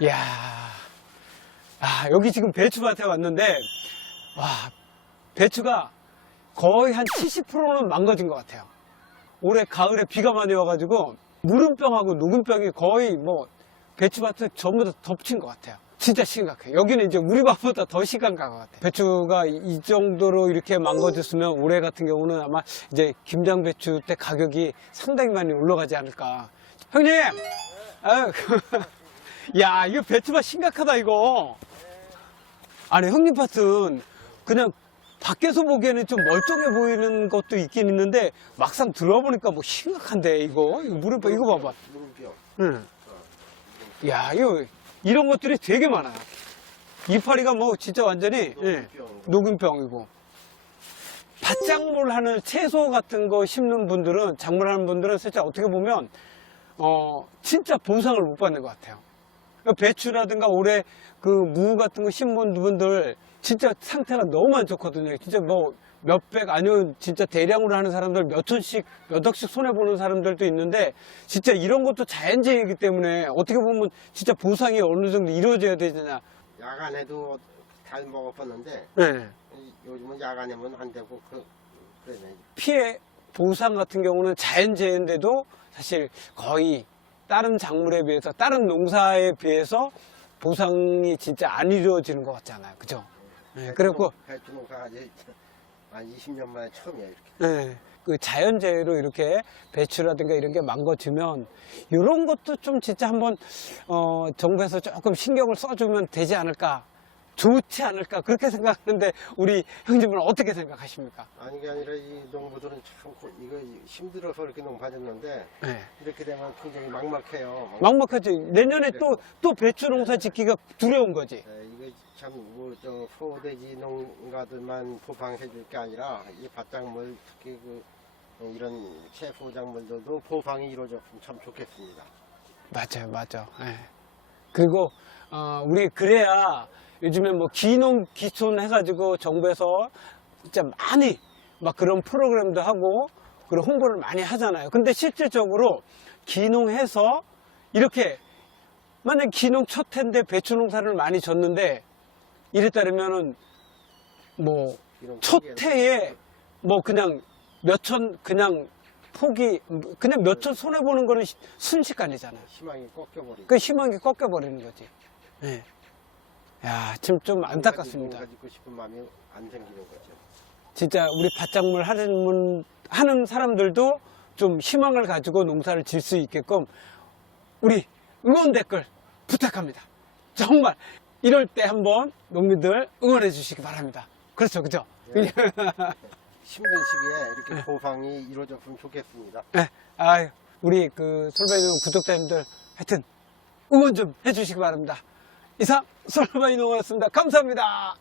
이야, 아, 여기 지금 배추밭에 왔는데, 와, 배추가 거의 한 70%는 망가진 것 같아요. 올해 가을에 비가 많이 와가지고, 무름병하고 녹음병이 거의 뭐, 배추밭을 전부 다 덮친 것 같아요. 진짜 심각해요. 여기는 이제 우리 밭보다 더 심각한 것 같아요. 배추가 이- 이 정도로 이렇게 망가졌으면 올해 같은 경우는 아마 이제 김장 배추 때 가격이 상당히 많이 올라가지 않을까. 형님! 아유, 야, 이거 배추밭 심각하다, 이거. 아니, 형님 밭은 그냥 밖에서 보기에는 좀 멀쩡해 보이는 것도 있긴 있는데 막상 들어보니까 뭐 심각한데, 이거. 이거 봐, 이거 봐봐. 물음표. 응. 야, 이거, 이런 것들이 되게 많아요. 이파리가 뭐 진짜 완전히 예, 녹음병. 녹음병이고. 밭작물 하는 채소 같은 거 심는 분들은, 작물하는 분들은 살짝 어떻게 보면, 어, 진짜 보상을 못 받는 것 같아요. 그러니까 배추라든가 올해 그 무 같은 거 심은 분들 진짜 상태가 너무 안 좋거든요. 진짜 뭐 몇백 아니면 진짜 대량으로 하는 사람들 몇 천씩 몇 억씩 손해 보는 사람들도 있는데 진짜 이런 것도 자연재해이기 때문에 어떻게 보면 진짜 보상이 어느 정도 이루어져야 되잖아. 야간에도 잘 먹었었는데 네. 이- 요즘은 야간에면 안 되고 그 그러네. 피해 보상 같은 경우는 자연재해인데도 사실 거의 다른 작물에 비해서 다른 농사에 비해서 보상이 진짜 안 이루어지는 것 같잖아요. 그죠? 네, 그리고 배추 농사가 이제 한 20년 만에 처음이야 이렇게. 네, 그 자연재해로 이렇게 배추라든가 이런 게 망가지면 이런 것도 좀 진짜 한번 어, 정부에서 조금 신경을 써주면 되지 않을까 좋지 않을까 그렇게 생각하는데 우리 형님은 어떻게 생각하십니까? 아니 게 아니라 이 농부들은 참 고- 이거 힘들어서 이렇게 농사졌는데 네. 이렇게 되면 굉장히 막막해요. 막- 막막하지 내년에 또 또 배추 농사 짓기가 두려운 거지 예, 이거 참뭐저 소돼지 농가들만 보상해 줄 게 아니라 이 밭작물 특히 그 어, 이런 채소 작물들도 보상이 이루어졌으면 참 좋겠습니다. 맞아요, 맞아. 예. 그리고 어, 우리 그래야 요즘에 뭐 기농 기촌 해가지고 정부에서 진짜 많이 막 그런 프로그램도 하고 그런 홍보를 많이 하잖아요. 근데 실질적으로 기농해서 이렇게 만약 기농 첫 해인데 배추 농사를 많이 졌는데 이랬다면은 뭐 이런 첫 해에 뭐 그냥 몇천 그냥 포기 그냥 몇천 손해 보는 거는 시- 순식간이잖아요. 희망이 꺾여버리고. 그 희망이 꺾여버리는 거지. 예. 야, 지금 좀 안타깝습니다. 농가 짓고 싶은 마음이 안 생기는 거죠. 진짜 우리 밭작물 하는, 분- 하는 사람들도 좀 희망을 가지고 농사를 질 수 있게끔 우리 응원 댓글 부탁합니다. 정말 이럴 때 한번 농민들 응원해 주시기 바랍니다. 그렇죠, 그죠? 예. 힘든 시기에 이렇게 보상이 이루어졌으면 좋겠습니다. 네, 아유, 우리 그 솔바이농 구독자님들 하여튼 응원 좀 해주시기 바랍니다. 이상 솔바이농이었습니다. 감사합니다.